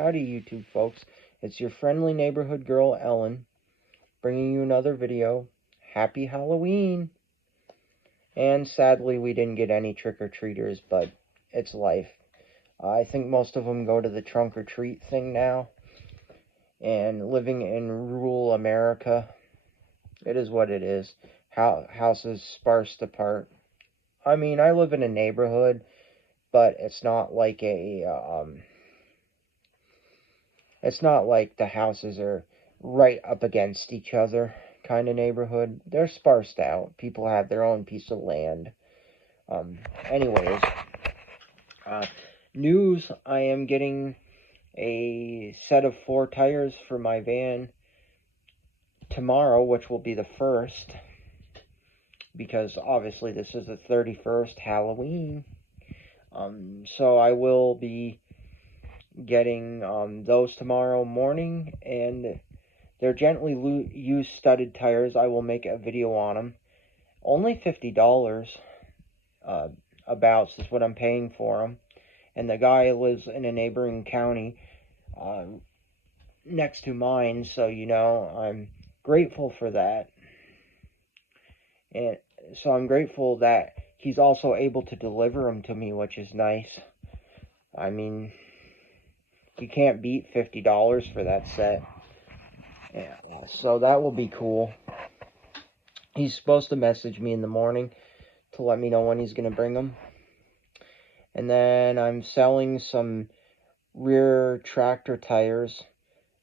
Howdy YouTube folks, it's your friendly neighborhood girl Ellen, bringing you another video. Happy Halloween! And sadly we didn't get any trick-or-treaters, but it's life. I think most of them go to the trunk-or-treat thing now, and living in rural America, it is what it is. Houses sparsed apart. I mean, I live in a neighborhood, but it's not like it's not like the houses are right up against each other kind of neighborhood. They're sparsed out. People have their own piece of land. Anyways, news, I am getting a set of 4 tires for my van tomorrow, which will be the 1st, because obviously this is the 31st, Halloween. So I will be getting those tomorrow morning, and they're gently used studded tires. I will make a video on them. Only $50 about is what I'm paying for them, and the guy lives in a neighboring county next to mine, so you know, I'm grateful for that. And so I'm grateful that he's also able to deliver them to me, which is nice. I mean, you can't beat $50 for that set. Yeah, so that will be cool. He's supposed to message me in the morning to let me know when he's going to bring them. And then I'm selling some rear tractor tires,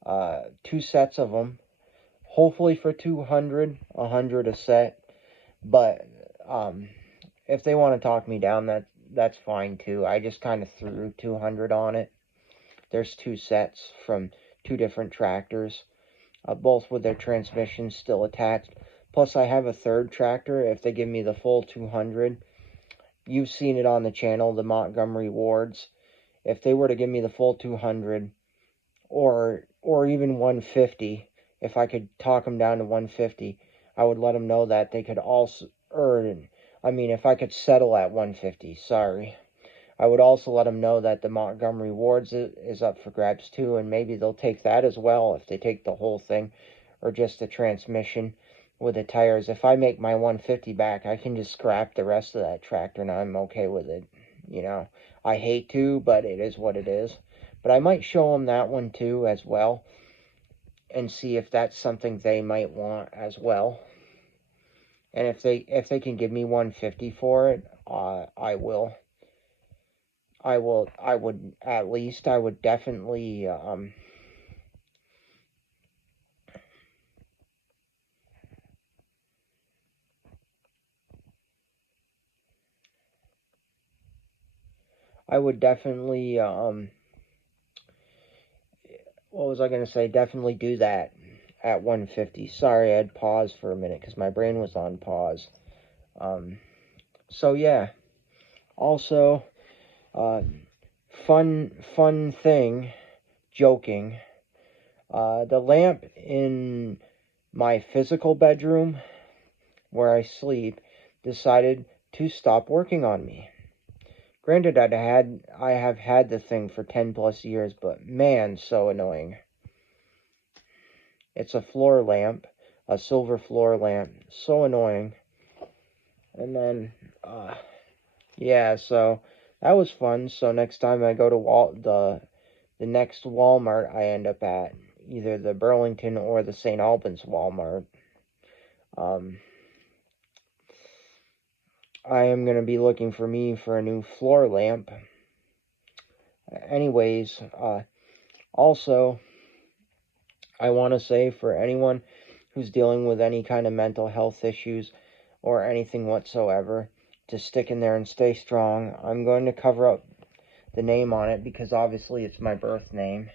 2 sets of them, hopefully for $200, $100 a set. But if they want to talk me down, that's fine too. I just kind of threw $200 on it. There's 2 sets from 2 different tractors, both with their transmissions still attached. Plus, I have a 3rd tractor. If they give me the full $200, you've seen it on the channel, the Montgomery Wards. If they were to give me the full $200, or even $150, if I could talk them down to $150, I would let them know that they could also earn. I mean, if I could settle at $150, sorry. I would also let them know that the Montgomery Wards is up for grabs too, and maybe they'll take that as well if they take the whole thing, or just the transmission with the tires. If I make my $150 back, I can just scrap the rest of that tractor, and I'm okay with it. You know, I hate to, but it is what it is. But I might show them that one too as well, and see if that's something they might want as well. And if they can give me $150 for it, I would definitely what was I going to say? Definitely do that at $150. Sorry, I had paused for a minute because my brain was on pause. So yeah. Also, fun thing, joking. The lamp in my physical bedroom where I sleep decided to stop working on me. Granted, I have had the thing for 10 plus years, but man, so annoying. It's a floor lamp, a silver floor lamp, so annoying. And then, yeah, so that was fun. So next time I go to the next Walmart I end up at, either the Burlington or the St. Albans Walmart, I am going to be looking for a new floor lamp. Anyways, also, I want to say for anyone who's dealing with any kind of mental health issues or anything whatsoever, to stick in there and stay strong. I'm going to cover up the name on it because obviously it's my birth name,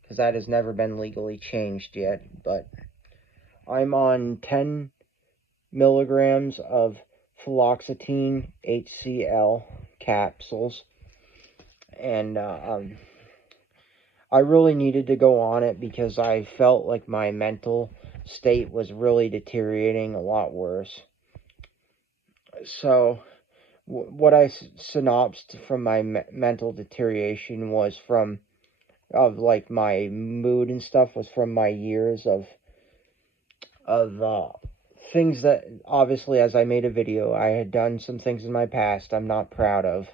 because that has never been legally changed yet. But I'm on 10 milligrams of fluoxetine HCl capsules, and I really needed to go on it because I felt like my mental state was really deteriorating a lot worse. So what I synopsed from my mental deterioration was from of like my mood and stuff was from my years of things that obviously, as I made a video, I had done some things in my past I'm not proud of,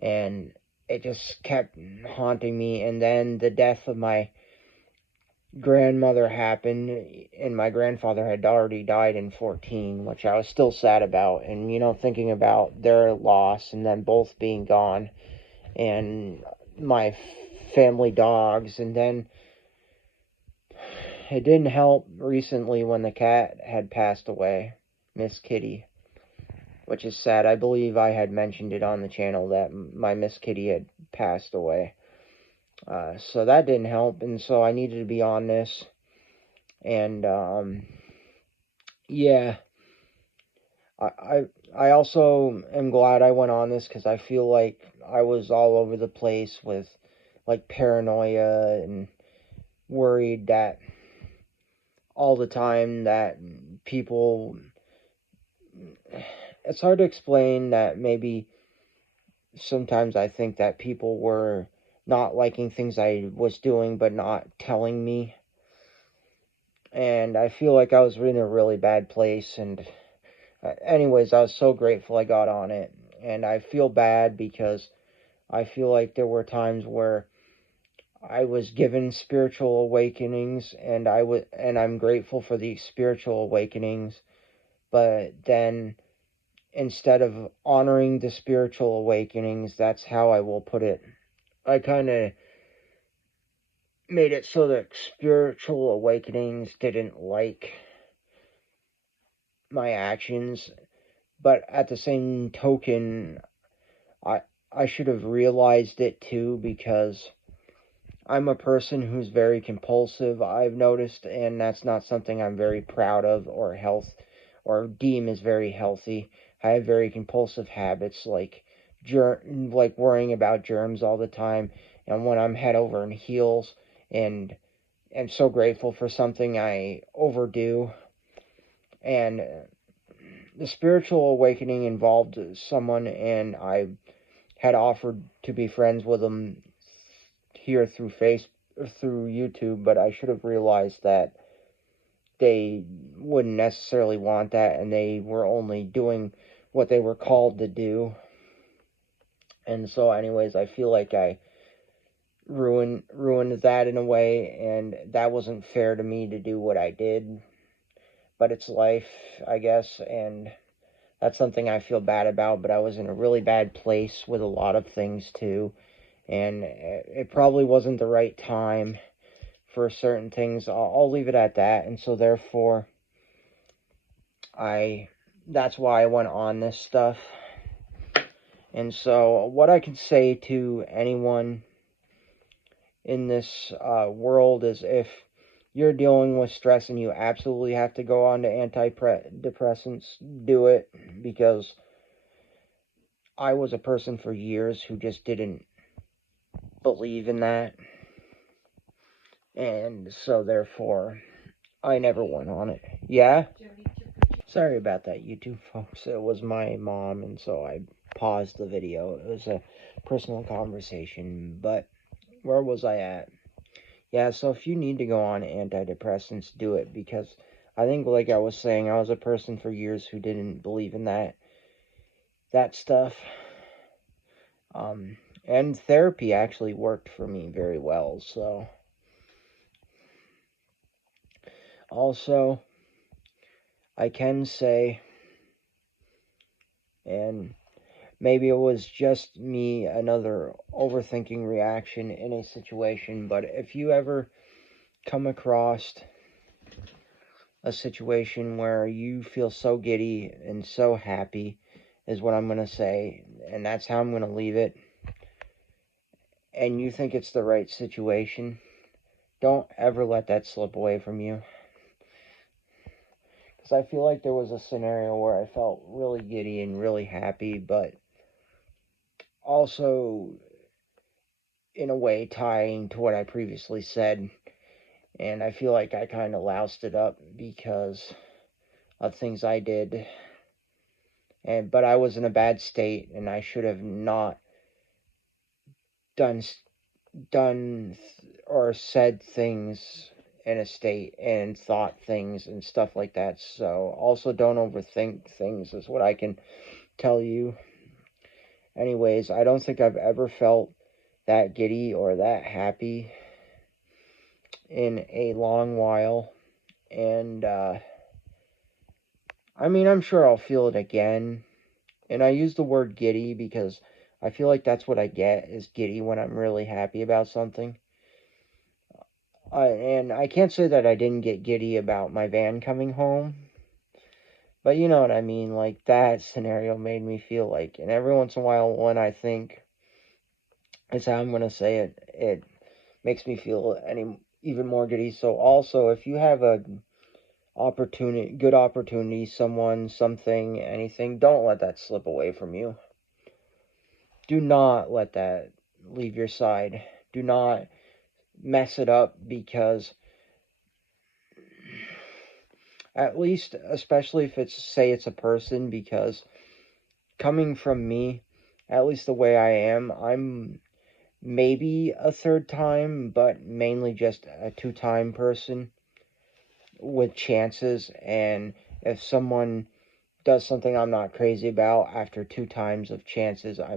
and it just kept haunting me. And then the death of my grandmother happened, and my grandfather had already died in 14, which I was still sad about. And thinking about their loss and then both being gone, and my family dogs. And then it didn't help recently when the cat had passed away, Miss Kitty, which is sad. I believe I had mentioned it on the channel that my Miss Kitty had passed away. So that didn't help, and so I needed to be on this. And yeah, I also am glad I went on this, because I feel like I was all over the place with like paranoia and worried that all the time that people, it's hard to explain that maybe sometimes I think that people were not liking things I was doing but not telling me. And I feel like I was in a really bad place. And anyways, I was so grateful I got on it. And I feel bad because I feel like there were times where I was given spiritual awakenings, and I'm grateful for the spiritual awakenings. But then instead of honoring the spiritual awakenings, that's how I will put it, I kind of made it so that spiritual awakenings didn't like my actions. But at the same token, I should have realized it too, because I'm a person who's very compulsive, I've noticed, and that's not something I'm very proud of or deem as very healthy. I have very compulsive habits, like worrying about germs all the time, and when I'm head over and heels and am so grateful for something, I overdo. And the spiritual awakening involved someone, and I had offered to be friends with them here through through YouTube, but I should have realized that they wouldn't necessarily want that, and they were only doing what they were called to do. And so anyways, I feel like I ruined that in a way, and that wasn't fair to me to do what I did. But it's life, I guess, and that's something I feel bad about. But I was in a really bad place with a lot of things too, and it probably wasn't the right time for certain things. I'll leave it at that. And so therefore, that's why I went on this stuff. And so what I can say to anyone in this world is, if you're dealing with stress and you absolutely have to go on to antidepressants, do it. Because I was a person for years who just didn't believe in that. And so therefore, I never went on it. Yeah? Sorry about that, YouTube folks. It was my mom, and so I paused the video. It was a personal conversation. But where was I at? Yeah, so if you need to go on antidepressants, do it. Because I think, like I was saying, I was a person for years who didn't believe in that stuff. And therapy actually worked for me very well. So also, I can say, and maybe it was just me, another overthinking reaction in a situation, but if you ever come across a situation where you feel so giddy and so happy, is what I'm going to say, and that's how I'm going to leave it, and you think it's the right situation, don't ever let that slip away from you. Because I feel like there was a scenario where I felt really giddy and really happy, but also in a way tying to what I previously said. And I feel like I kind of loused it up because of things I did. But I was in a bad state, and I should have not done done or said things in a state and thought things and stuff like that. So also don't overthink things is what I can tell you. Anyways, I don't think I've ever felt that giddy or that happy in a long while. And I mean, I'm sure I'll feel it again. And I use the word giddy because I feel like that's what I get is giddy when I'm really happy about something. And I can't say that I didn't get giddy about my van coming home, but you know what I mean. Like that scenario made me feel like, and every once in a while, when I think it's how I'm gonna say it, it makes me feel even more giddy. So also, if you have a good opportunity, someone, something, anything, don't let that slip away from you. Do not let that leave your side. Do not mess it up because at least, especially if it's a person, because coming from me, at least the way I am, I'm maybe a third time, but mainly just a two-time person with chances. And if someone does something I'm not crazy about after two times of chances, I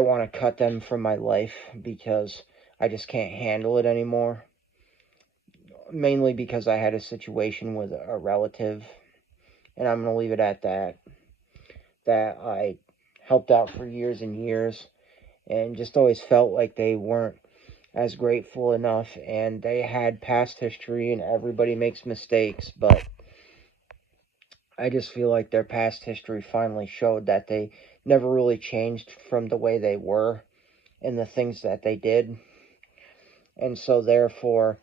want to cut them from my life because I just can't handle it anymore. Mainly because I had a situation with a relative, and I'm going to leave it at that. That I helped out for years and years, and just always felt like they weren't as grateful enough, and they had past history, and everybody makes mistakes, but I just feel like their past history finally showed that they never really changed from the way they were and the things that they did. And so, therefore,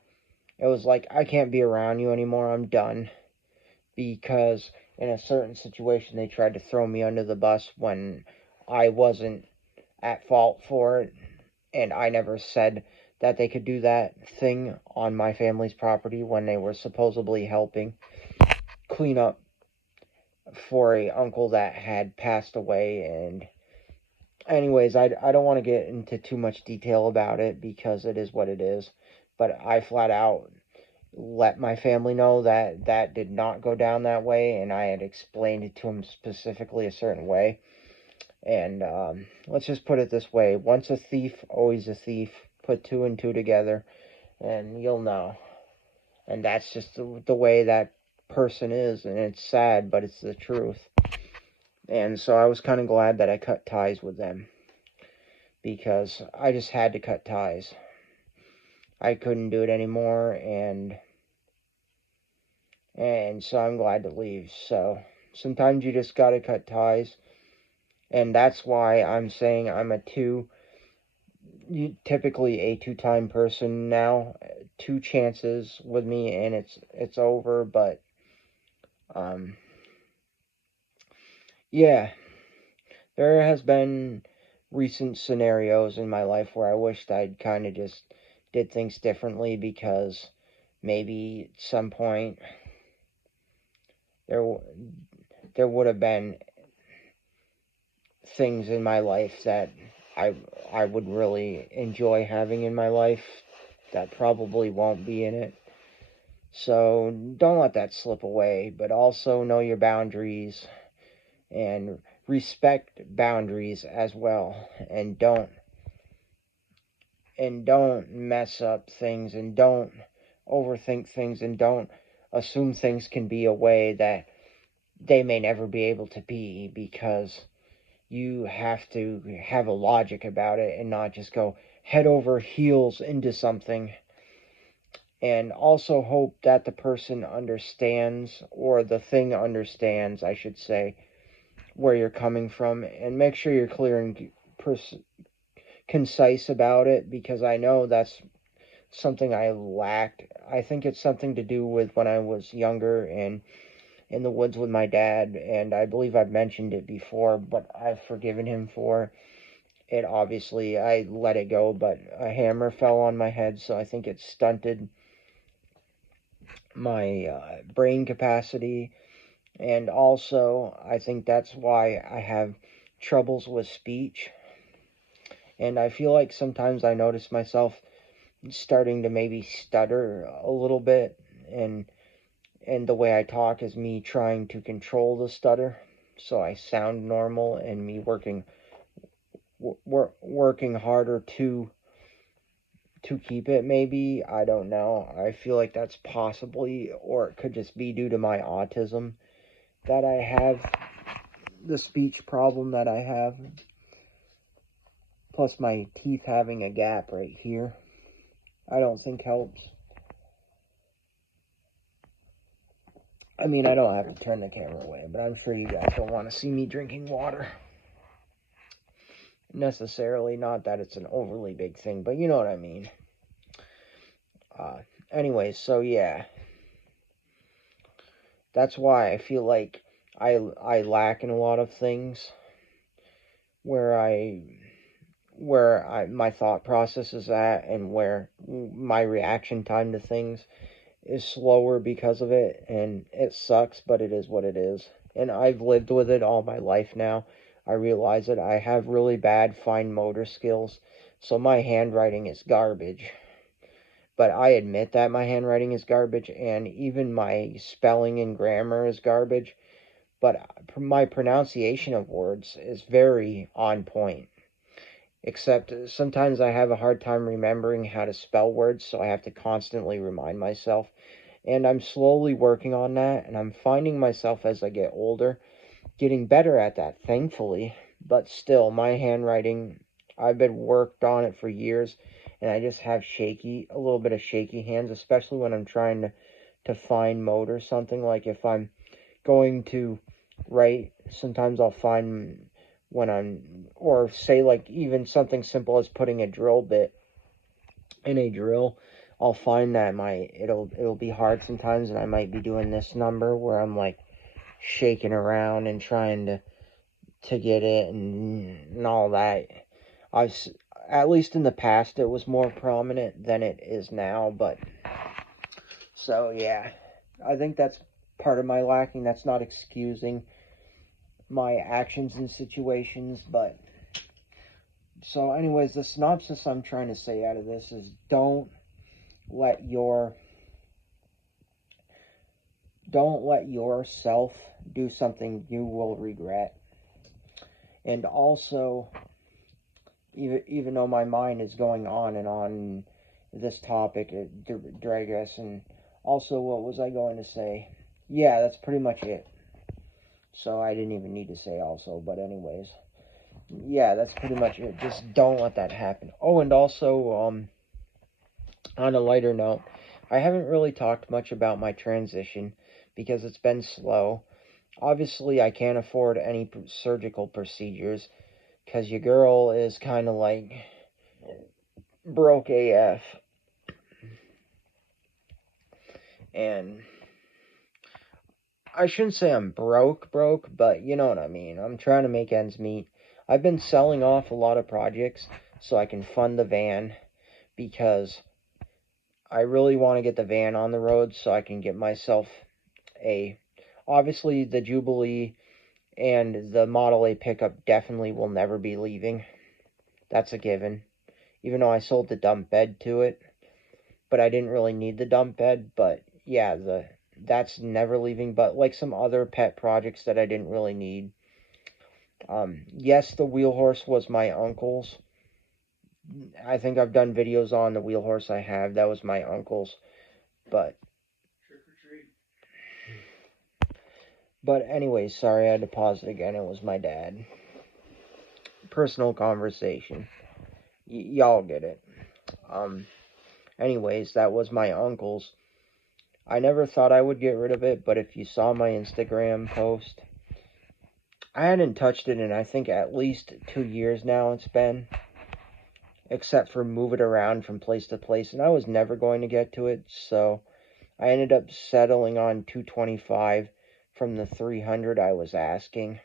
it was like, I can't be around you anymore. I'm done. Because in a certain situation, they tried to throw me under the bus when I wasn't at fault for it. And I never said that they could do that thing on my family's property when they were supposedly helping clean up for a uncle that had passed away. And anyways, I don't want to get into too much detail about it because it is what it is, but I flat out let my family know that that did not go down that way, and I had explained it to them specifically a certain way. And let's just put it this way: once a thief, always a thief. Put two and two together and you'll know. And that's just the way that person is, and it's sad, but it's the truth. And so I was kind of glad that I cut ties with them because I just had to cut ties. I couldn't do it anymore, and so I'm glad to leave. So sometimes you just gotta cut ties, and that's why I'm saying I'm typically a two-time person now. Two chances with me, and it's over. But um, yeah, there has been recent scenarios in my life where I wished I'd kind of just did things differently because maybe at some point there there would have been things in my life that I I would really enjoy having in my life that probably won't be in it. So don't let that slip away, but also know your boundaries and respect boundaries as well, and don't mess up things, and don't overthink things, and don't assume things can be a way that they may never be able to be, because you have to have a logic about it and not just go head over heels into something. And also hope that the person understands, or the thing understands, I should say, where you're coming from, and make sure you're clear and concise about it, because I know that's something I lacked. I think it's something to do with when I was younger and in the woods with my dad, and I believe I've mentioned it before, but I've forgiven him for it. Obviously, I let it go, but a hammer fell on my head, so I think it stunted my brain capacity. And also, I think that's why I have troubles with speech And I feel like sometimes I notice myself starting to maybe stutter a little bit, and the way I talk is me trying to control the stutter so I sound normal, and me working harder to keep it. Maybe, I don't know. I feel like that's possibly, or it could just be due to my autism that I have, the speech problem that I have, plus my teeth having a gap right here, I don't think helps. I mean, I don't have to turn the camera away, but I'm sure you guys don't want to see me drinking water necessarily. Not that it's an overly big thing, but you know what I mean. Anyways, so yeah, that's why I feel like I lack in a lot of things, where my thought process is at, and where my reaction time to things is slower because of it, and it sucks, but it is what it is. And I've lived with it all my life now. I realize that I have really bad fine motor skills, so my handwriting is garbage. But I admit that my handwriting is garbage, and even my spelling and grammar is garbage. But my pronunciation of words is very on point. Except sometimes I have a hard time remembering how to spell words, so I have to constantly remind myself. And I'm slowly working on that, and I'm finding myself as I get older getting better at that, thankfully. But still, my handwriting, I've been worked on it for years, and I just have a little bit of shaky hands, especially when I'm trying to fine motor something. Like if I'm going to write, sometimes I'll find or say, like, even something simple as putting a drill bit in a drill, I'll find that it'll be hard sometimes, and I might be doing this number where I'm like shaking around and trying to get it, and all that. At least in the past, it was more prominent than it is now. But so yeah, I think that's part of my lacking. That's not excusing my actions and situations, but so anyways, the synopsis I'm trying to say out of this is don't let yourself do something you will regret. And also, even though my mind is going on and on this topic, digress, and also, what was I going to say? Yeah, that's pretty much it. So I didn't even need to say also, but anyways, yeah, that's pretty much it. Just don't let that happen. Oh, and also, on a lighter note, I haven't really talked much about my transition because it's been slow. Obviously, I can't afford any surgical procedures because your girl is kind of like broke AF. And I shouldn't say I'm broke, but you know what I mean. I'm trying to make ends meet. I've been selling off a lot of projects so I can fund the van, because I really want to get the van on the road so I can get myself obviously the Jubilee and the Model A pickup definitely will never be leaving. That's a given. Even though I sold the dump bed to it, but I didn't really need the dump bed. But yeah, that's never leaving. But like some other pet projects that I didn't really need. Yes, the wheel horse was my uncle's. I think I've done videos on the wheel horse I have. That was my uncle's. But anyways, sorry, I had to pause it again. It was my dad. Personal conversation. Y'all get it. Anyways, that was my uncle's. I never thought I would get rid of it, but if you saw my Instagram post, I hadn't touched it in, I think, at least 2 years now it's been. Except for move it around from place to place, and I was never going to get to it, so I ended up settling on 225 from the 300 I was asking.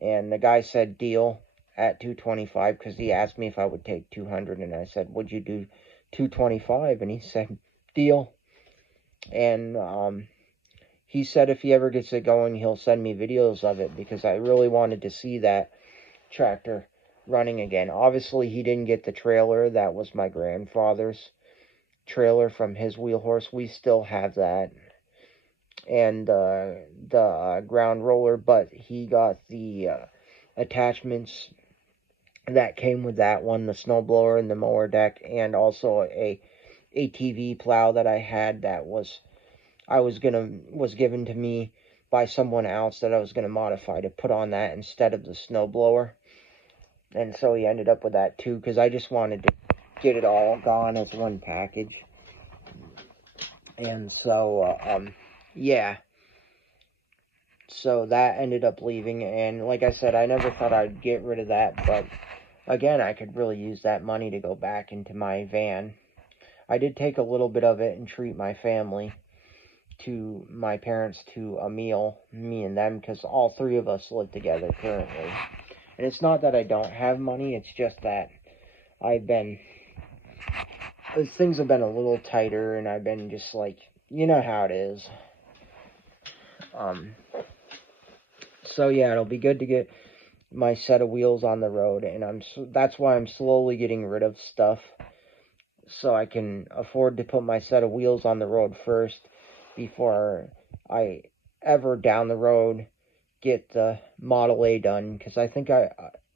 And the guy said deal at 225 because he asked me if I would take 200, and I said, would you do 225? And he said deal. And he said if he ever gets it going, he'll send me videos of it, because I really wanted to see that tractor. running again. Obviously, he didn't get the trailer. That was my grandfather's trailer from his wheel horse. We still have that. And the ground roller, but he got the attachments that came with that one, the snowblower and the mower deck, and also a ATV plow that I had that was given to me by someone else that I was gonna modify to put on that instead of the snowblower. And so he ended up with that too, because I just wanted to get it all gone as one package. And so yeah, so that ended up leaving. And like I said, I never thought I'd get rid of that, but again, I could really use that money to go back into my van. I did take a little bit of it and treat my family, to my parents, to a meal, me and them, because all three of us live together currently. And it's not that I don't have money, it's just that things have been a little tighter, and I've been just like, you know how it is. So yeah, it'll be good to get my set of wheels on the road, and that's why I'm slowly getting rid of stuff, so I can afford to put my set of wheels on the road first before I ever down the road get the Model A done, because I think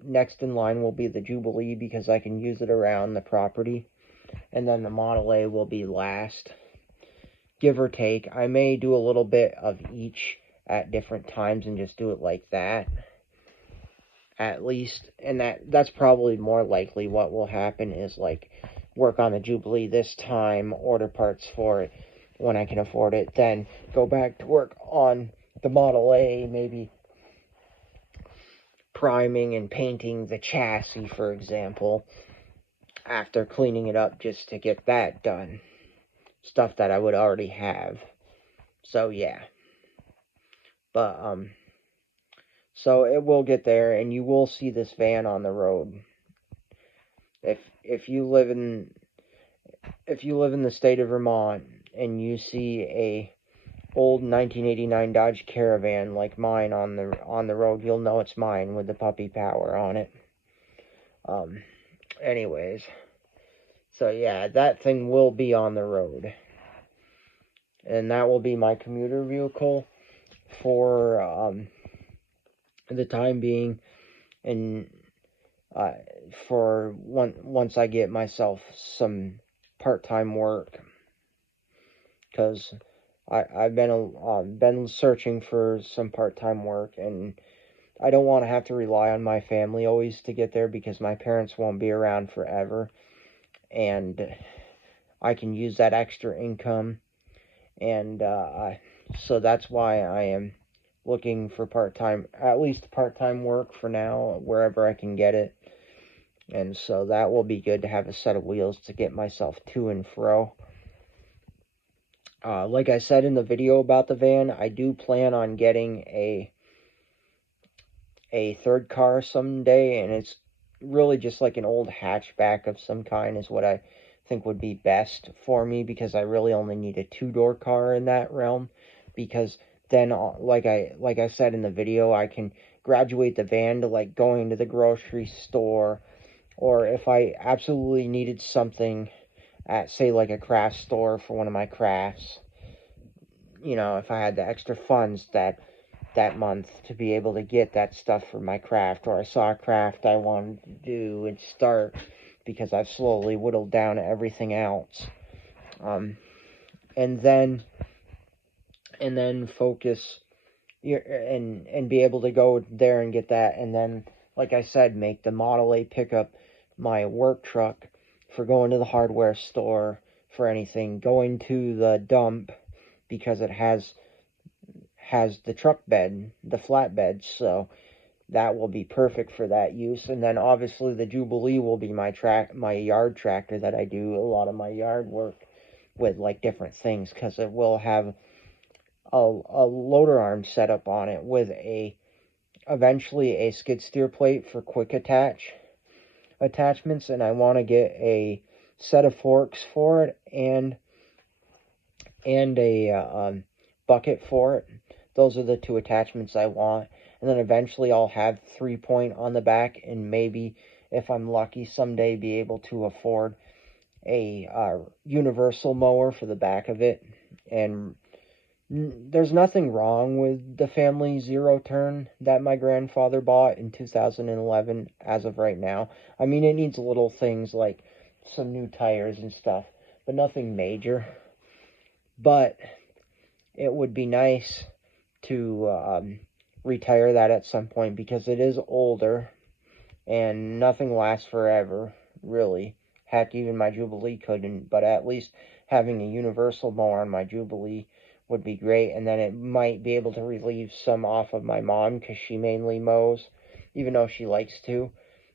next in line will be the Jubilee, because I can use it around the property, and then the Model A will be last, give or take. I may do a little bit of each at different times and just do it like that, at least. And that's probably more likely what will happen, is like work on the Jubilee this time, order parts for it when I can afford it, then go back to work on the Model A, maybe priming and painting the chassis, for example, after cleaning it up, just to get that done. Stuff that I would already have. So yeah. But so it will get there, and you will see this van on the road. If you live in the state of Vermont and you see a old 1989 Dodge Caravan like mine on the road, you'll know it's mine with the puppy power on it. Anyways, so yeah, that thing will be on the road, and that will be my commuter vehicle for the time being, and for once I get myself some part-time work, because I've been searching for some part-time work, and I don't want to have to rely on my family always to get there, because my parents won't be around forever, and I can use that extra income, and so that's why I am looking for at least part-time work for now, wherever I can get it. And so that will be good to have a set of wheels to get myself to and fro. Like I said in the video about the van, I do plan on getting a third car someday, and it's really just like an old hatchback of some kind is what I think would be best for me, because I really only need a two-door car in that realm, because then, like I said in the video, I can graduate the van to like going to the grocery store, or if I absolutely needed something at, say, like a craft store for one of my crafts, you know, if I had the extra funds that month to be able to get that stuff for my craft, or I saw a craft I wanted to do and start, because I've slowly whittled down everything else, and then focus and be able to go there and get that, and then, like I said, make the Model A pickup my work truck for going to the hardware store for anything, going to the dump, because it has the truck bed, the flatbed, so that will be perfect for that use. And then obviously the Jubilee will be my yard tractor that I do a lot of my yard work with, like different things, because it will have a loader arm set up on it with eventually a skid steer plate for quick attachments, and I want to get a set of forks for it, and a bucket for it. Those are the two attachments I want. And then eventually I'll have 3-point on the back, and maybe if I'm lucky someday, be able to afford a universal mower for the back of it. And there's nothing wrong with the family zero turn that my grandfather bought in 2011 as of right now. I mean, it needs little things like some new tires and stuff, but nothing major. But it would be nice to retire that at some point, because it is older and nothing lasts forever, really. Heck, even my Jubilee couldn't, but at least having a universal mower on my Jubilee would be great, and then it might be able to relieve some off of my mom, because she mainly mows, even though she likes to,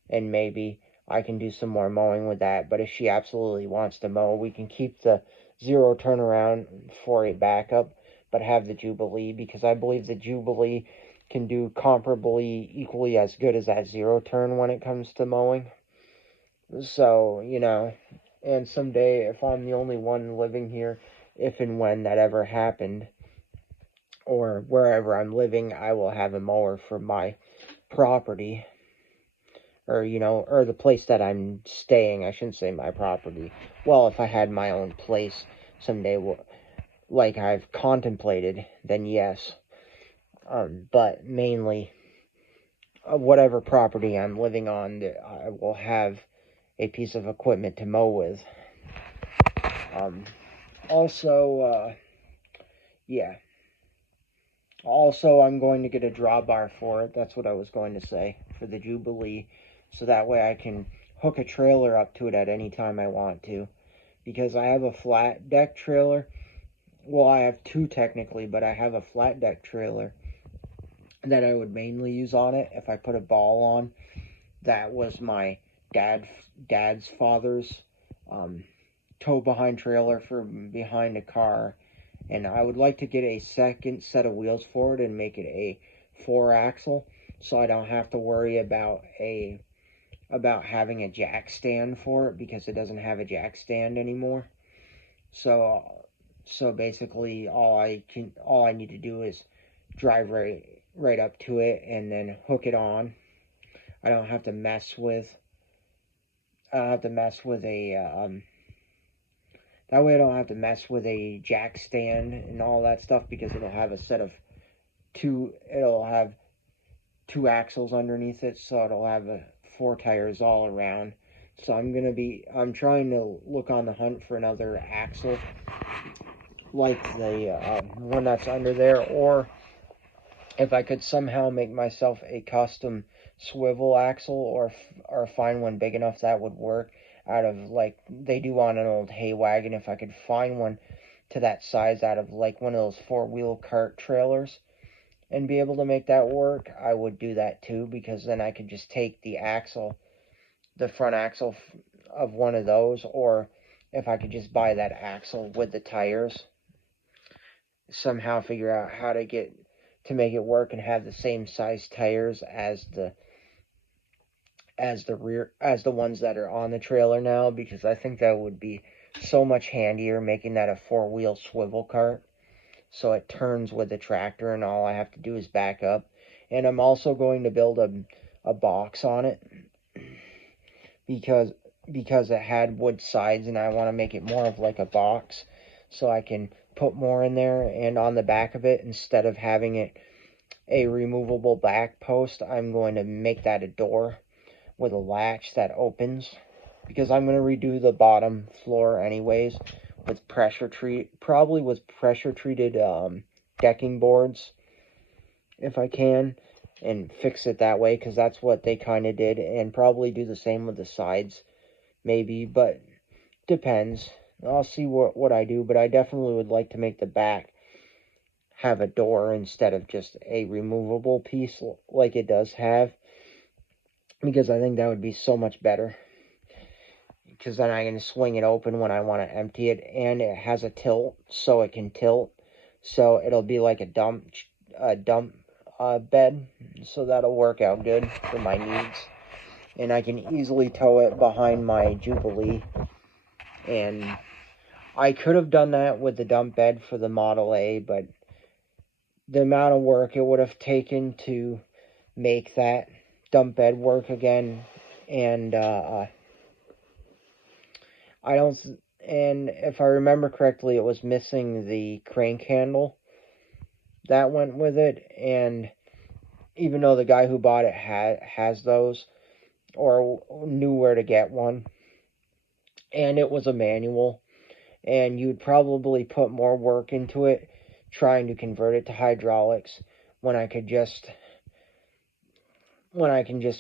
and maybe I can do some more mowing with that. But if she absolutely wants to mow, we can keep the zero turnaround for a backup, but have the Jubilee, because I believe the Jubilee can do comparably equally as good as that zero turn when it comes to mowing. So, and someday, if I'm the only one living here, if and when that ever happened, or wherever I'm living, I will have a mower for my property, or or the place that I'm staying. I shouldn't say my property. Well, if I had my own place someday, like I've contemplated, then yes. But mainly, whatever property I'm living on, I will have a piece of equipment to mow with. Also, yeah. Also, I'm going to get a drawbar for it. That's what I was going to say, for the Jubilee. So that way I can hook a trailer up to it at any time I want to. Because I have a flat deck trailer. Well, I have two technically, but I have a flat deck trailer that I would mainly use on it if I put a ball on. That was my dad's father's tow behind trailer for behind a car, and I would like to get a second set of wheels for it and make it a 4-axle, so I don't have to worry about having a jack stand for it, because it doesn't have a jack stand anymore. So basically all I need to do is drive right up to it and then hook it on. I don't have to mess with a that way I don't have to mess with a jack stand and all that stuff, because it'll have two axles underneath it, so it'll have 4 tires all around. So I'm trying to look on the hunt for another axle like the one that's under there, or if I could somehow make myself a custom swivel axle, or find one big enough that would work, out of like they do on an old hay wagon. If I could find one to that size out of like one of those 4-wheel cart trailers and be able to make that work, I would do that too, because then I could just take the front axle of one of those, or if I could just buy that axle with the tires, somehow figure out how to make it work and have the same size tires as the ones that are on the trailer now, because I think that would be so much handier, making that a 4-wheel swivel cart, so it turns with the tractor and all I have to do is back up. And I'm also going to build a box on it, because it had wood sides, and I want to make it more of like a box, so I can put more in there. And on the back of it, instead of having it a removable back post, I'm going to make that a door with a latch that opens, because I'm going to redo the bottom floor anyways with pressure treated decking boards if I can, and fix it that way, because that's what they kind of did, and probably do the same with the sides maybe, but depends. I'll see what I do, but I definitely would like to make the back have a door instead of just a removable piece like it does have, because I think that would be so much better, because then I can swing it open when I want to empty it, and it has a tilt, so it can tilt, so it'll be like a dump bed, so that'll work out good for my needs, and I can easily tow it behind my Jubilee. And I could have done that with the dump bed for the Model A, but the amount of work it would have taken to make that dump bed work again and I don't, and if I remember correctly, it was missing the crank handle that went with it, and even though the guy who bought it has those, or knew where to get one, and it was a manual, and you'd probably put more work into it trying to convert it to hydraulics when I can just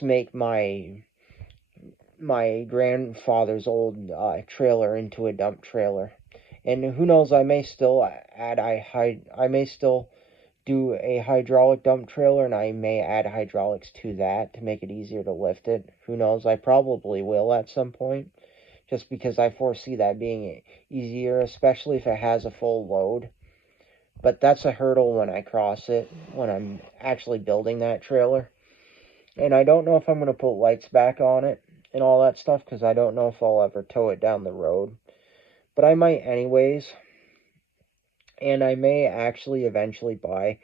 make my grandfather's old trailer into a dump trailer. And who knows, I may still do a hydraulic dump trailer, and I may add hydraulics to that to make it easier to lift it. Who knows, I probably will at some point, just because I foresee that being easier, especially if it has a full load. But that's a hurdle when I cross it, when I'm actually building that trailer. And I don't know if I'm going to put lights back on it and all that stuff, because I don't know if I'll ever tow it down the road. But I might anyways. And I may actually eventually buy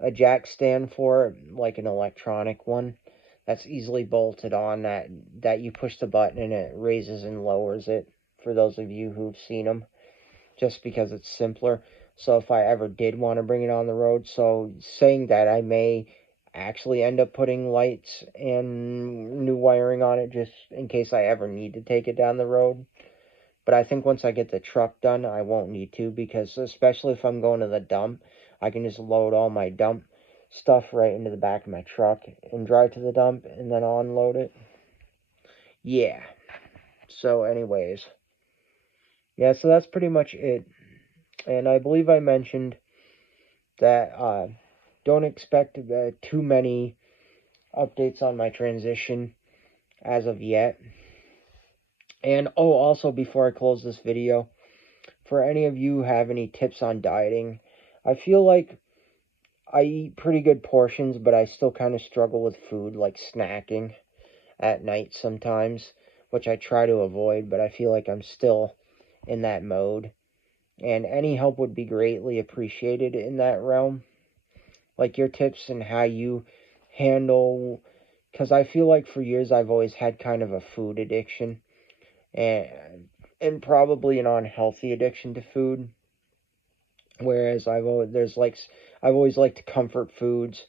a jack stand for it, like an electronic one that's easily bolted on, that you push the button and it raises and lowers it, for those of you who've seen them, just because it's simpler. So if I ever did want to bring it on the road, so saying that, I may actually end up putting lights and new wiring on it just in case I ever need to take it down the road. But I think once I get the truck done, I won't need to, because especially if I'm going to the dump, I can just load all my dump stuff right into the back of my truck and drive to the dump and then unload it. Yeah. So anyways. Yeah, so that's pretty much it. And I believe I mentioned that don't expect too many updates on my transition as of yet. And also before I close this video, for any of you who have any tips on dieting, I feel like I eat pretty good portions, but I still kind of struggle with food, like snacking at night sometimes, which I try to avoid, but I feel like I'm still in that mode. And any help would be greatly appreciated in that realm. Like your tips and how you handle, because I feel like for years I've always had kind of a food addiction, and probably an unhealthy addiction to food. Whereas I've always liked comfort foods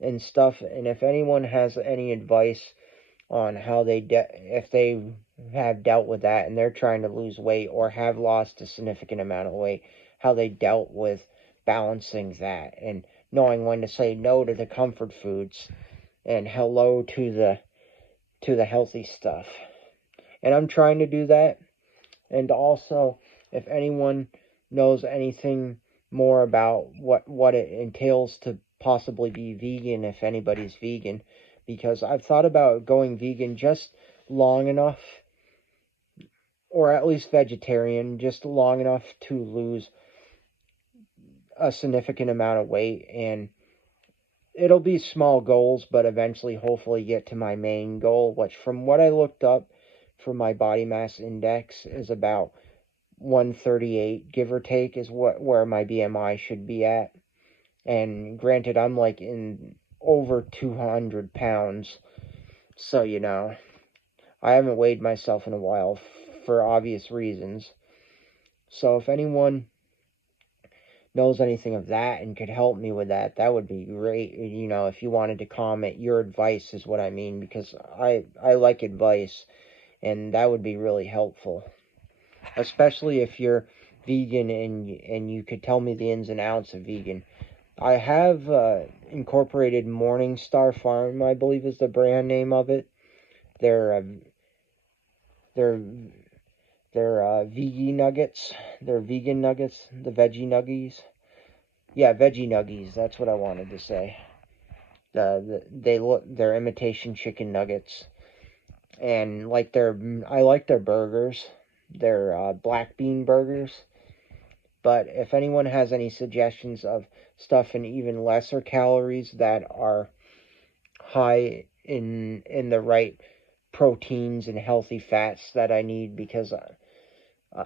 and stuff. And if anyone has any advice on how if they have dealt with that and they're trying to lose weight or have lost a significant amount of weight, how they dealt with balancing that and knowing when to say no to the comfort foods and hello to the healthy stuff. And I'm trying to do that. And also, if anyone knows anything more about what it entails to possibly be vegan, if anybody's vegan, because I've thought about going vegan just long enough, or at least vegetarian, just long enough to lose a significant amount of weight, and it'll be small goals, but eventually hopefully get to my main goal, which from what I looked up for my body mass index is about 138, give or take, is where my BMI should be at. And granted, I'm like in over 200 pounds, so I haven't weighed myself in a while for obvious reasons. So if anyone knows anything of that and could help me with that, that would be great. If you wanted to comment, your advice is what I mean, because I like advice, and that would be really helpful. Especially if you're vegan and you could tell me the ins and outs of vegan. I have incorporated Morningstar Farm, I believe is the brand name of it. They're veggie nuggets. They're vegan nuggets, the veggie nuggies. Yeah, veggie nuggies. That's what I wanted to say. They're imitation chicken nuggets, and I like their burgers. They're black bean burgers. But if anyone has any suggestions of stuff in even lesser calories that are high in the right proteins and healthy fats that I need, because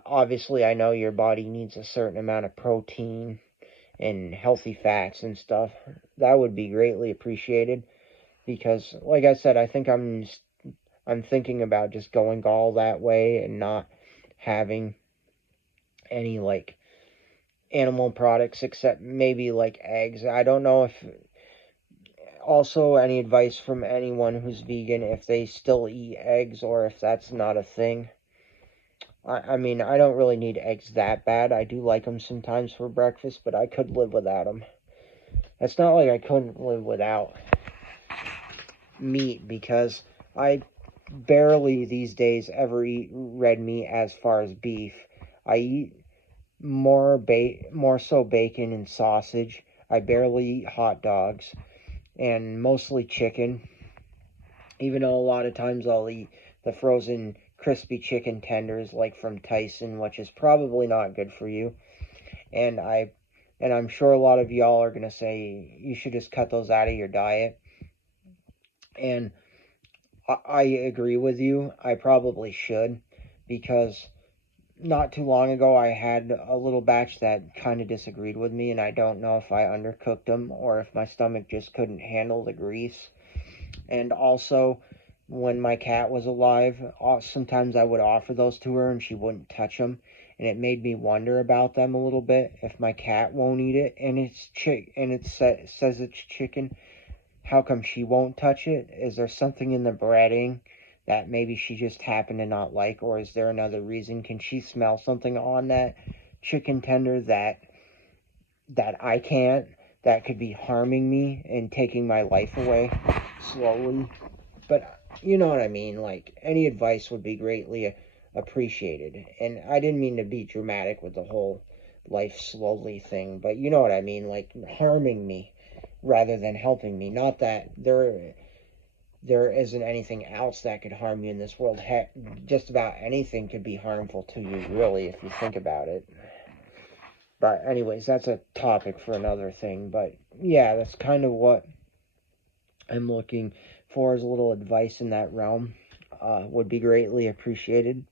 obviously I know your body needs a certain amount of protein and healthy fats and stuff, that would be greatly appreciated. Because like I said, I think I'm I'm thinking about just going all that way and not having any, like, animal products except maybe, like, eggs. I don't know if... Also, any advice from anyone who's vegan, if they still eat eggs or if that's not a thing. I mean, I don't really need eggs that bad. I do like them sometimes for breakfast, but I could live without them. It's not like I couldn't live without meat, because I barely these days ever eat red meat as far as beef. I eat more so bacon and sausage. I barely eat hot dogs, and mostly chicken. Even though a lot of times I'll eat the frozen crispy chicken tenders, like from Tyson, which is probably not good for you. And I'm sure a lot of y'all are gonna say you should just cut those out of your diet. And I agree with you. I probably should, because not too long ago I had a little batch that kind of disagreed with me, and I don't know if I undercooked them or if my stomach just couldn't handle the grease. And also, when my cat was alive, sometimes I would offer those to her and she wouldn't touch them, and it made me wonder about them a little bit. If my cat won't eat it and it says it's chicken, how come she won't touch it? Is there something in the breading that maybe she just happened to not like, or is there another reason? Can she smell something on that chicken tender that I can't, that could be harming me and taking my life away slowly? But you know what I mean. Like, any advice would be greatly appreciated. And I didn't mean to be dramatic with the whole life slowly thing, but you know what I mean. Like, harming me rather than helping me. Not that there isn't anything else that could harm you in this world. Heck, just about anything could be harmful to you, really, if you think about it. But anyways, that's a topic for another thing. But yeah, that's kind of what I'm looking for, as a little advice in that realm. Would be greatly appreciated.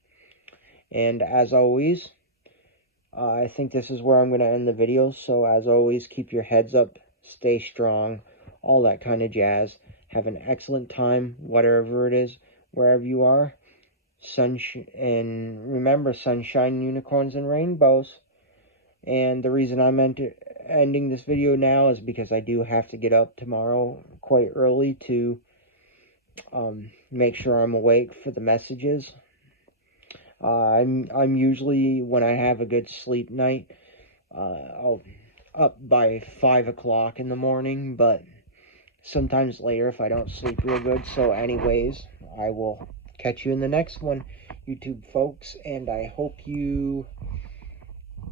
And as always, I think this is where I'm going to end the video. So as always, keep your heads up, stay strong, all that kind of jazz. Have an excellent time, whatever it is, wherever you are. And remember, sunshine, unicorns, and rainbows. And the reason I'm ending this video now is because I do have to get up tomorrow quite early to make sure I'm awake for the messages. I'm usually, when I have a good sleep night, I'll up by 5 o'clock in the morning, but sometimes later if I don't sleep real good. So anyways, I will catch you in the next one, YouTube folks, and I hope you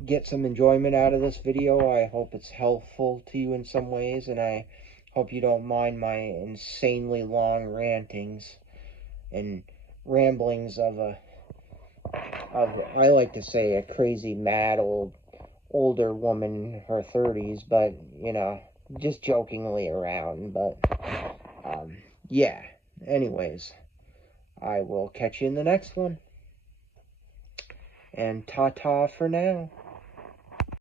get some enjoyment out of this video. I hope it's helpful to you in some ways, and I hope you don't mind my insanely long rantings and ramblings of I like to say, a crazy, mad, older woman in her 30s, but, you know, just jokingly around. But, yeah, anyways, I will catch you in the next one, and ta-ta for now.